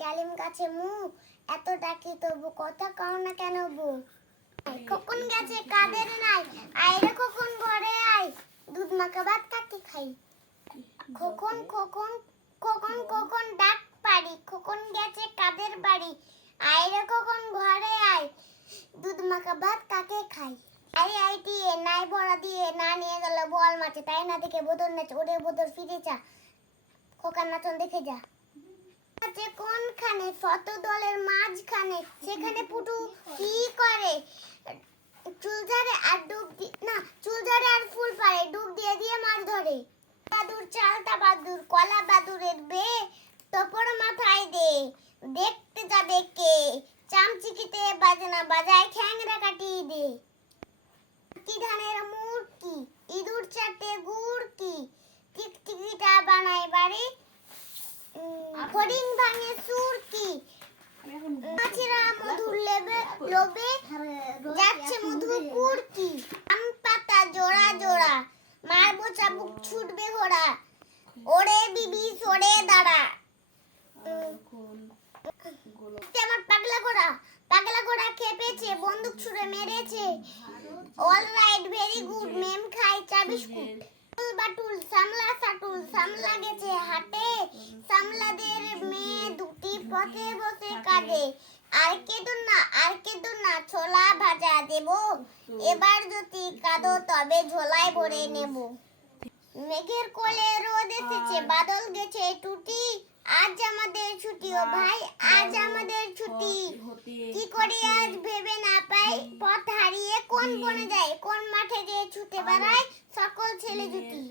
ডালিম গাছে মুখ, এত ডাকি তবু কথা কও না কেন বউ? খোকন গাছে কাদের নাই, আইরে খোকন ঘরে আয়, দুধ মাখা ভাত কাকে খাই? খোকন খোকন খোকন খোকন ডাক পারি, খোকন গেছে কাদের বাড়ি, আইরে খোকন ঘরে আয়, দুধ মাখা ভাত কাকে খাই? আই আই দিয়ে নাই বড়া দিয়ে না নিয়ে গেল বল মাঠে, তাই না দেখে বোতল নাচ, ওরে বোতল ফিরে যা, খোকার নাচন দেখে যা। আছে কোনখানে শত দলের মাঝখানে, সেখানে পুটু কি করে? চুল ঝাড়ে আর চুল ঝাড়ে আর ফুল পারে, ডুব দিয়ে দিয়ে মাছ ধরে। বাদুর চালতা বাদুর কলা বাদুরের বে, তোপর মাথায় দে, দেখতে যাবে কে? চামচিকিতে বাজনা বাজায়, খ্যাংরা কাটিয়ে দে। কি ধানের মূর্তি, ইঁদুর চাটে গুড় কি, টিকটিকিটা বানায় বাড়ি, ফড়িং ভাঙে সুর কি, মাছিরা মধুর লোভে যাচ্ছে মধুপুর কি। আম পাতা জোড়া জোড়া, মারবো চাবুক ছুটবে ঘোড়া, ওরে বিবি সরে দাঁড়া। আমার পাগলা ঘোড়া খেপেছে, বন্দুক ছুড়ে মেরেছে, অল রাইট ভেরি গুড, মেম খাই চা বিস্কুট। বাটুল সামলা সাটুল সামলা গেছে হাটে, সামলাদের মেয়ে দুটি পথে বসে কাঁদে, আর কেঁদো না ছোলা ভাজা দেব, এবার যদি কাঁদো তবে ঝোলায় ভরে নেব। মেঘের কোলে রোদ এসেছে, বাদল গেছে টুটি, আজ আমাদের ছুটি ও ভাই, আজ আমাদের ছুটি। কি করি আজ ভেবে না পাই, পথ হারিয়ে কোন বনে যায়, কোন মাঠে যে ছুটে বেড়ায় সকল ছেলে জুটি।